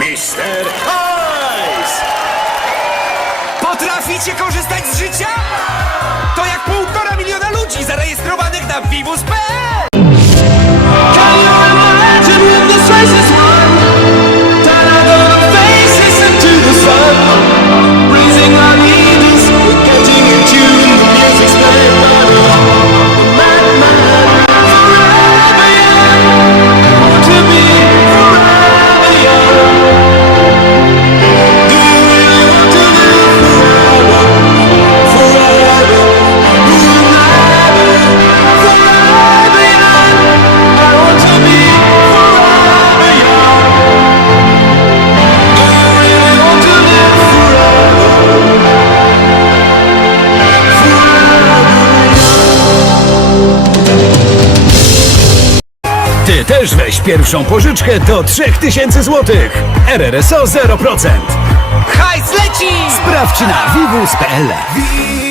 Mister Ice! Potraficie korzystać z życia? To jak półtora miliona ludzi zarejestrowanych na vivus.pl Ty też weź pierwszą pożyczkę do 3000 zł. RRSO 0%. Hajs leci! Sprawdź na vivus.pl.